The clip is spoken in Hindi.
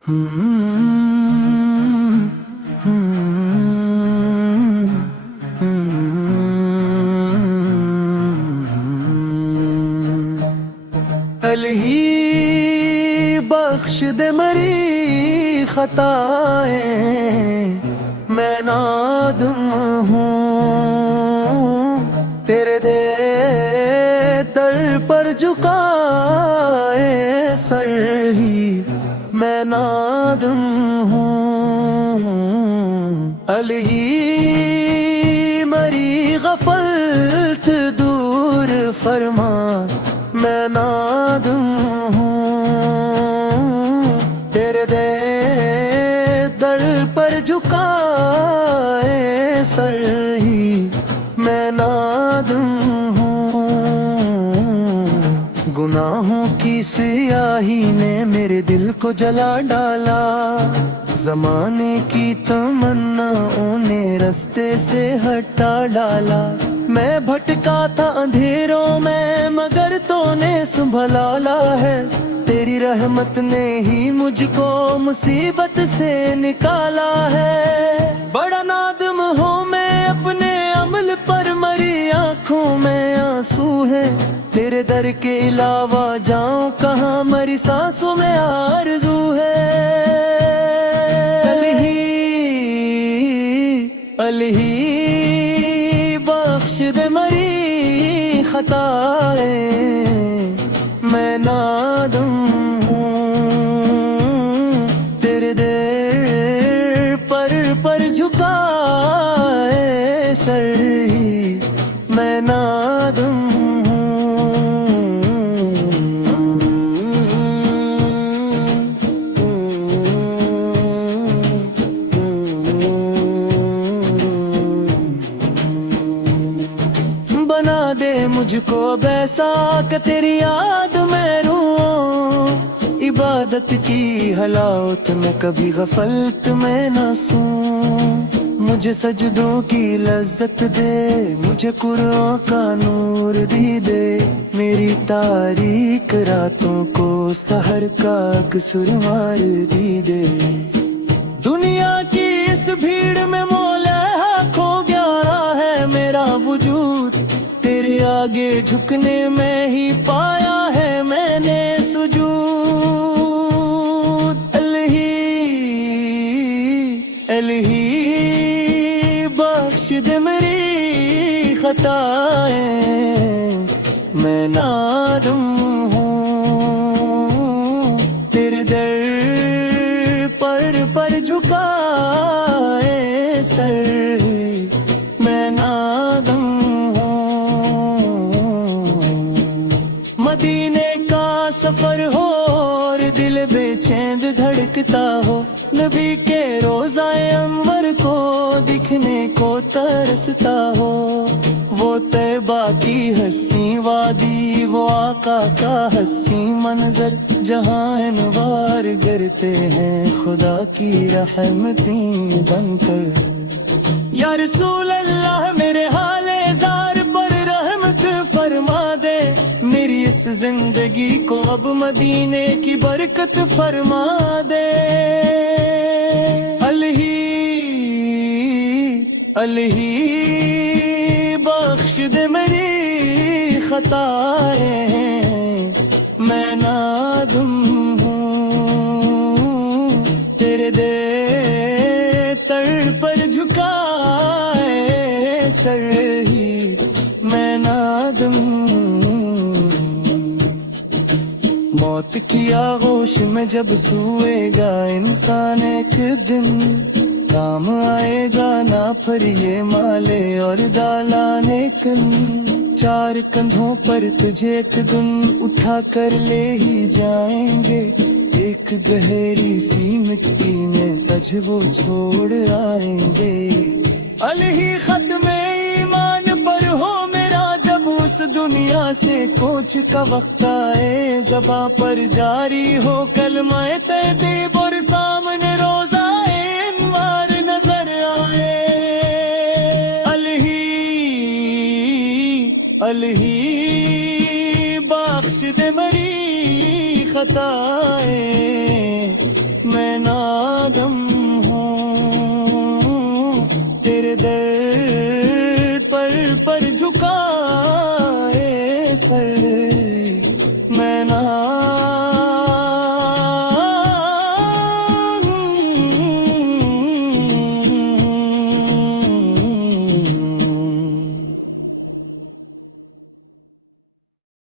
अलही बख्श दे मरी खताएं, मैं नादम हूँ तेरे दे दर पर झुकाए सर ही मैं नादम हूँ। अलही मरी गफलत दूर फरमा, मैं नादम हूँ तेरे दे दर पर झुकाए सर ही मैं नादम हूँ। गुनाहों की सियाही ने मेरे दिल को जला डाला, ज़माने की तमन्नाओं ने रास्ते से हटा डाला। मैं भटका था अंधेरों में मगर तूने संभला है, तेरी रहमत ने ही मुझको मुसीबत से निकाला है। बड़ा नादम हूँ मैं अपने अमल पर, मरी आँखों में आंसू है, तेरे दर के अलावा जाऊं कहाँ, मरी सांसों में आरज़ू है। अलही बख्श दे मरी खताएं, मैं नादम हूँ तेरे दर पर झुकाए सर ही मैं नादम बना दे मुझको वैसा कि तेरी याद में रूं, इबादत की हलावत में कभी गफलत में न सूं। मुझे सजदों की लज्जत दे, मुझे कुरान का नूर दी दे, मेरी तारीक रातों को सहर का कसूर मार दी दे। दुनिया की इस भीड़ में मौला खो गया है मेरा वजूद, तेरे आगे झुकने में ही पाया है मैंने सुजूद। अलही बख्श दे मेरी खताएं, मैं नादम हूँ तेरे दर पर झुकाए सर मैं नादम मदीने का सफर हो और दिल बेचैन धड़कता हो, नबी के रोज़ाए अंवर को दिखने को तरसता हो। वो तैबा की हसी वादी, वो आका का हसी मंजर, जहाँ अनवार गिरते हैं खुदा की रहमती बनकर। या रसूल अल्लाह मेरे हाले ज़ार पर रहमत फरमा दे, मेरी इस जिंदगी को अब मदीने की बरकत फरमा दे। अलही बख्श दे मेरी खताएं, मैं नादम हूँ तेरे दे तर पर झुकाए सर ही मैं नादम। मौत की आगोश में जब सोएगा इंसान एक दिन, काम आएगा ना फिर ये माले और दालाने कन। चार कंधों पर तुझे एक दिन उठा कर ले ही जाएंगे, एक गहरी सी मिट्टी में तुझे वो छोड़ आएंगे। अलही खत्म ईमान पर हो मेरा जब उस दुनिया से कोच का वक्त आए, ज़बां पर जारी हो कलमाए तहज़ीब और सामने रोज़ाए अनवार नजर आए। अलही बख्श दे मेरी खताएं, मैं दिल पर झुकाए सर मैं ना